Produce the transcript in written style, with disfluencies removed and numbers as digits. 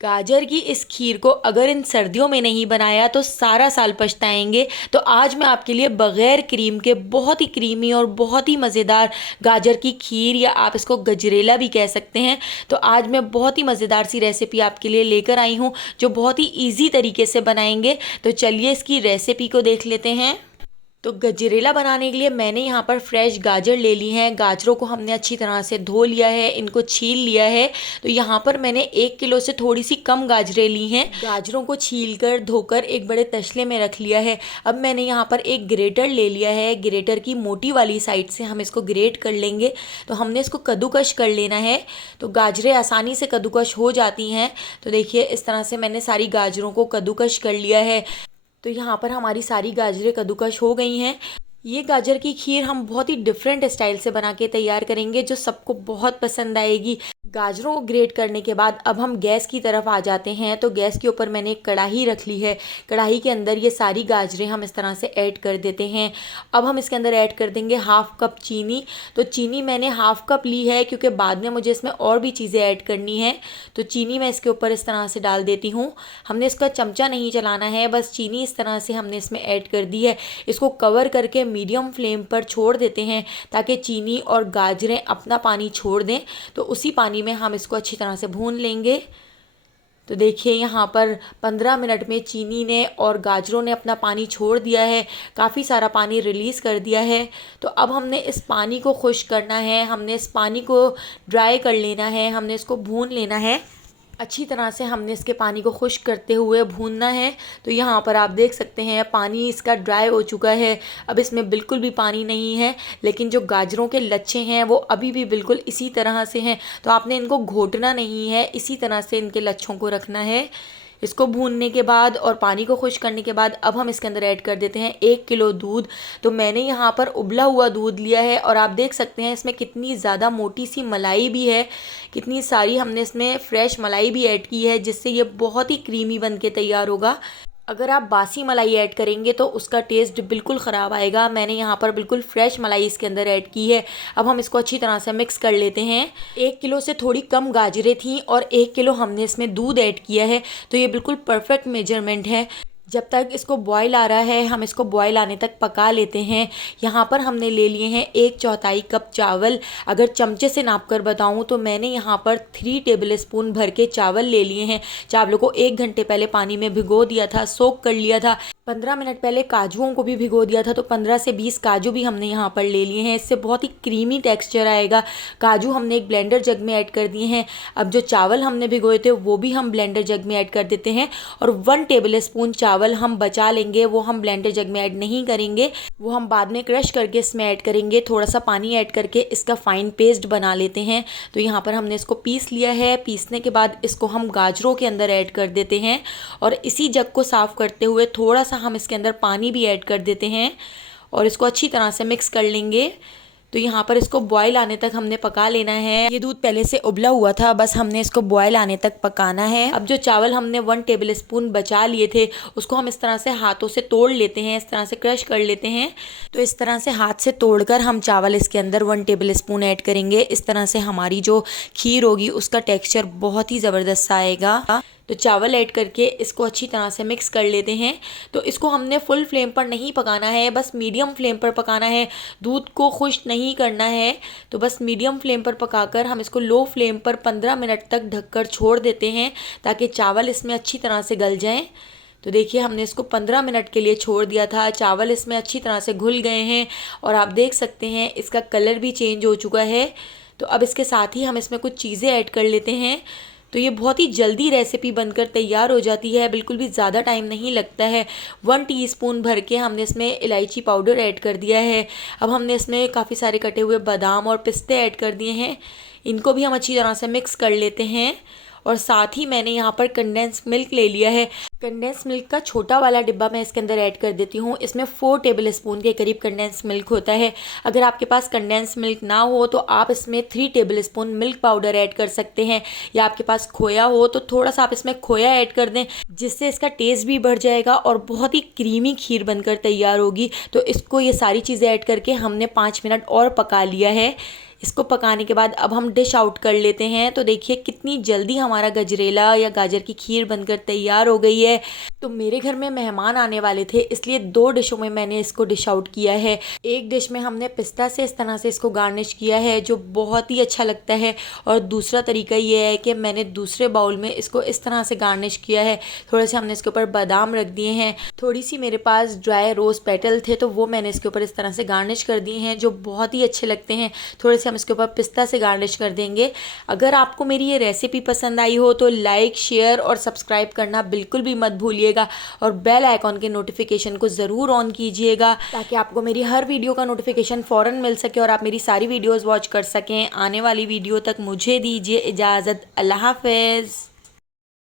गाजर की इस खीर को अगर इन सर्दियों में नहीं बनाया तो सारा साल पछताएंगे। तो आज मैं आपके लिए बगैर क्रीम के बहुत ही क्रीमी और बहुत ही मज़ेदार गाजर की खीर, या आप इसको गजरेला भी कह सकते हैं, तो आज मैं बहुत ही मज़ेदार सी रेसिपी आपके लिए लेकर आई हूँ जो बहुत ही इजी तरीके से बनाएंगे। तो चलिए इसकी रेसिपी को देख लेते हैं। तो गजरेला बनाने के लिए मैंने यहाँ पर फ्रेश गाजर ले ली हैं। गाजरों को हमने अच्छी तरह से धो लिया है, इनको छील लिया है। तो यहाँ पर मैंने 1 किलो से थोड़ी सी कम गाजरें ली हैं। गाजरों को छीलकर धोकर एक बड़े तसले में रख लिया है। अब मैंने यहाँ पर एक ग्रेटर ले लिया है। ग्रेटर की मोटी वाली साइड से हम इसको ग्रेट कर लेंगे। तो हमने इसको कद्दूकश कर लेना है। तो गाजरें आसानी से कद्दूकश हो जाती हैं। तो देखिए इस तरह से मैंने सारी गाजरों को कद्दूकश कर लिया है। तो यहाँ पर हमारी सारी गाजरें कद्दूकश हो गई हैं। ये गाजर की खीर हम बहुत ही डिफरेंट स्टाइल से बना के तैयार करेंगे जो सबको बहुत पसंद आएगी। गाजरों को ग्रेट करने के बाद अब हम गैस की तरफ आ जाते हैं। तो गैस के ऊपर मैंने एक कढ़ाई रख ली है। कढ़ाई के अंदर ये सारी गाजरें हम इस तरह से ऐड कर देते हैं। अब हम इसके अंदर ऐड कर देंगे 1/2 कप चीनी। तो चीनी मैंने 1/2 कप ली है क्योंकि बाद में मुझे इसमें और भी चीज़ें ऐड करनी है। तो चीनी मैं इसके ऊपर इस तरह से डाल देती हूँ। हमने इसका चमचा नहीं चलाना है, बस चीनी इस तरह से हमने इसमें ऐड कर दी है। इसको कवर करके मीडियम फ्लेम पर छोड़ देते हैं ताकि चीनी और गाजरें अपना पानी छोड़ दें। तो उसी पानी में हम इसको अच्छी तरह से भून लेंगे। तो देखिए यहाँ पर 15 मिनट में चीनी ने और गाजरों ने अपना पानी छोड़ दिया है, काफ़ी सारा पानी रिलीज़ कर दिया है। तो अब हमने इस पानी को खुश्क करना है, हमने इस पानी को ड्राई कर लेना है, हमने इसको भून लेना है। अच्छी तरह से हमने इसके पानी को खुश्क करते हुए भूनना है। तो यहाँ पर आप देख सकते हैं पानी इसका ड्राई हो चुका है। अब इसमें बिल्कुल भी पानी नहीं है, लेकिन जो गाजरों के लच्छे हैं वो अभी भी बिल्कुल इसी तरह से हैं। तो आपने इनको घोटना नहीं है, इसी तरह से इनके लच्छों को रखना है। इसको भूनने के बाद और पानी को खुश्क करने के बाद अब हम इसके अंदर ऐड कर देते हैं 1 किलो दूध। तो मैंने यहाँ पर उबला हुआ दूध लिया है और आप देख सकते हैं इसमें कितनी ज़्यादा मोटी सी मलाई भी है, कितनी सारी हमने इसमें फ्रेश मलाई भी ऐड की है, जिससे ये बहुत ही क्रीमी बन के तैयार होगा। अगर आप बासी मलाई ऐड करेंगे तो उसका टेस्ट बिल्कुल ख़राब आएगा। मैंने यहाँ पर बिल्कुल फ्रेश मलाई इसके अंदर ऐड की है। अब हम इसको अच्छी तरह से मिक्स कर लेते हैं। 1 किलो से थोड़ी कम गाजरें थीं और 1 किलो हमने इसमें दूध ऐड किया है। तो ये बिल्कुल परफेक्ट मेजरमेंट है। जब तक इसको बॉयल आ रहा है हम इसको बॉयल आने तक पका लेते हैं। यहाँ पर हमने ले लिए हैं 1/4 कप चावल। अगर चमचे से नाप कर बताऊँ तो मैंने यहाँ पर 3 टेबल स्पून भर के चावल ले लिए हैं। चावलों को 1 घंटे पहले पानी में भिगो दिया था, सोक कर लिया था। 15 मिनट पहले काजुओं को भी भिगो दिया था। तो 15 से 20 काजू भी हमने यहाँ पर ले लिए हैं। इससे बहुत ही क्रीमी टेक्सचर आएगा। काजू हमने एक ब्लेंडर जग में ऐड कर दिए हैं। अब जो चावल हमने भिगोए थे वो भी हम ब्लेंडर जग में ऐड कर देते हैं। और 1 टेबल स्पून चावल हम बचा लेंगे, वो हम ब्लेंडर जग में ऐड नहीं करेंगे, वो हम बाद में क्रश करके इसमें ऐड करेंगे। थोड़ा सा पानी ऐड करके इसका फाइन पेस्ट बना लेते हैं। तो यहाँ पर हमने इसको पीस लिया है। पीसने के बाद इसको हम गाजरों के अंदर ऐड कर देते हैं और इसी जग को साफ़ करते हुए थोड़ा सा हम इसके अंदर पानी भी ऐड कर देते हैं और इसको अच्छी तरह से मिक्स कर लेंगे। तो यहाँ पर इसको बॉयल आने तक हमने पका लेना है। ये दूध पहले से उबला हुआ था, बस हमने इसको बॉयल आने तक पकाना है। अब जो चावल हमने 1 टेबल स्पून बचा लिए थे उसको हम इस तरह से हाथों से तोड़ लेते हैं, इस तरह से क्रश कर लेते हैं। तो इस तरह से हाथ से तोड़कर हम चावल इसके अंदर 1 टेबल स्पून ऐड करेंगे। इस तरह से हमारी जो खीर होगी उसका टेक्स्चर बहुत ही ज़बरदस्त आएगा। तो चावल ऐड करके इसको अच्छी तरह से मिक्स कर लेते हैं। तो इसको हमने फुल फ्लेम पर नहीं पकाना है, बस मीडियम फ्लेम पर पकाना है। दूध को खुश्क नहीं करना है। तो बस मीडियम फ्लेम पर पकाकर हम इसको लो फ्लेम पर 15 मिनट तक ढककर छोड़ देते हैं ताकि चावल इसमें अच्छी तरह से गल जाएं। तो देखिए हमने इसको 15 मिनट के लिए छोड़ दिया था। चावल इसमें अच्छी तरह से घुल गए हैं और आप देख सकते हैं इसका कलर भी चेंज हो चुका है। तो अब इसके साथ ही हम इसमें कुछ चीज़ें ऐड कर लेते हैं। तो ये बहुत ही जल्दी रेसिपी बनकर तैयार हो जाती है, बिल्कुल भी ज़्यादा टाइम नहीं लगता है। 1 टीस्पून भर के हमने इसमें इलायची पाउडर ऐड कर दिया है। अब हमने इसमें काफ़ी सारे कटे हुए बादाम और पिस्ते ऐड कर दिए हैं। इनको भी हम अच्छी तरह से मिक्स कर लेते हैं। और साथ ही मैंने यहाँ पर कंडेंस मिल्क ले लिया है। कंडेंस मिल्क का छोटा वाला डिब्बा मैं इसके अंदर ऐड कर देती हूँ। इसमें 4 टेबल स्पून के करीब कंडेंस मिल्क होता है। अगर आपके पास कंडेंस मिल्क ना हो तो आप इसमें 3 table spoon milk powder add कर सकते हैं, या आपके पास खोया हो तो थोड़ा सा आप इसमें खोया ऐड कर दें, जिससे इसका टेस्ट भी बढ़ जाएगा और बहुत ही क्रीमी खीर बनकर तैयार होगी। तो इसको ये सारी चीज़ें ऐड करके हमने 5 मिनट और पका लिया है। इसको पकाने के बाद अब हम डिश आउट कर लेते हैं। तो देखिए कितनी जल्दी हमारा गजरेला या गाजर की खीर बनकर तैयार हो गई है। तो मेरे घर में मेहमान आने वाले थे, इसलिए 2 डिशों में मैंने इसको डिश आउट किया है। एक डिश में हमने पिस्ता से इस तरह से इसको गार्निश किया है जो बहुत ही अच्छा लगता है, और दूसरा तरीका ये है कि मैंने दूसरे बाउल में इसको इस तरह से गार्निश किया है। थोड़े से हमने इसके ऊपर बादाम रख दिए हैं, थोड़ी सी मेरे पास ड्राई रोज़ पेटल थे तो वो मैंने इसके ऊपर इस तरह से गार्निश कर दिए हैं जो बहुत ही अच्छे लगते हैं। थोड़े से हम इसके ऊपर पिस्ता से गार्निश कर देंगे। अगर आपको मेरी ये रेसिपी पसंद आई हो तो लाइक, शेयर और सब्सक्राइब करना बिल्कुल भी मत भूलिएगा, और बेल आइकॉन के नोटिफिकेशन को ज़रूर ऑन कीजिएगा ताकि आपको मेरी हर वीडियो का नोटिफिकेशन फ़ौरन मिल सके और आप मेरी सारी वीडियोज़ वॉच कर सकें। आने वाली वीडियो तक मुझे दीजिए इजाज़त। अल्लाह हाफ़िज़।